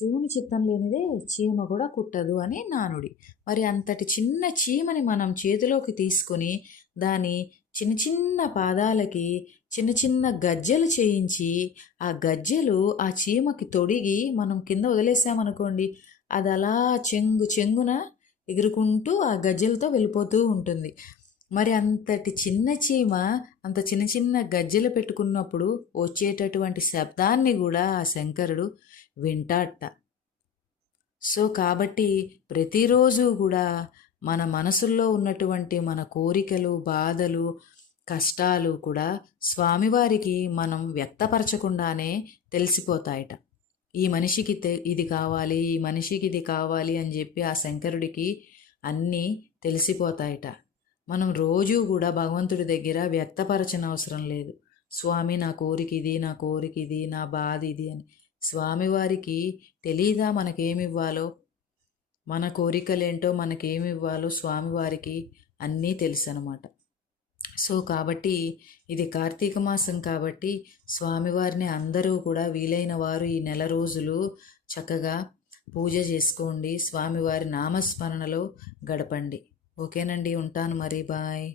శివుని చిత్తం లేనిదే చీమ కూడా కుట్టదు అని నానుడి. మరి అంతటి చిన్న చీమని మనం చేతిలోకి తీసుకొని దాని చిన్న చిన్న పాదాలకి చిన్న చిన్న గజ్జెలు చేయించి ఆ గజ్జెలు ఆ చీమకి తొడిగి మనం కింద వదిలేసామనుకోండి, అది అలా చెంగు చెంగున ఎగురుకుంటూ ఆ గజ్జెలతో వెళ్ళిపోతూ ఉంటుంది. మరి అంతటి చిన్న చీమ అంత చిన్న చిన్న గజ్జెలు పెట్టుకున్నప్పుడు వచ్చేటటువంటి శబ్దాన్ని కూడా ఆ శంకరుడు వింటాడట. సో కాబట్టి ప్రతిరోజు కూడా మన మనసుల్లో ఉన్నటువంటి మన కోరికలు, బాధలు, కష్టాలు కూడా స్వామివారికి మనం వ్యక్తపరచకుండానే తెలిసిపోతాయట. ఈ మనిషికి ఇది కావాలి, ఈ మనిషికి ఇది కావాలి అని చెప్పి ఆ శంకరుడికి అన్నీ తెలిసిపోతాయట. మనం రోజూ కూడా భగవంతుడి దగ్గర వ్యక్తపరచని అవసరం లేదు. స్వామి నా కోరిక ఇది, నా కోరిక ఇది, నా బాధ ఇది అని. స్వామివారికి తెలీదా మనకేమివ్వాలో, మన కోరికలేంటో మనకేమివ్వాలో స్వామివారికి అన్నీ తెలుసు అన్నమాట. సో కాబట్టి ఇది కార్తీక మాసం కాబట్టి స్వామివారిని అందరూ కూడా వీలైన వారు ఈ నెల రోజులు చక్కగా పూజ చేసుకోండి, స్వామివారి నామస్మరణలో గడపండి. ఓకేనండి, ఉంటాను మరి, బాయ్.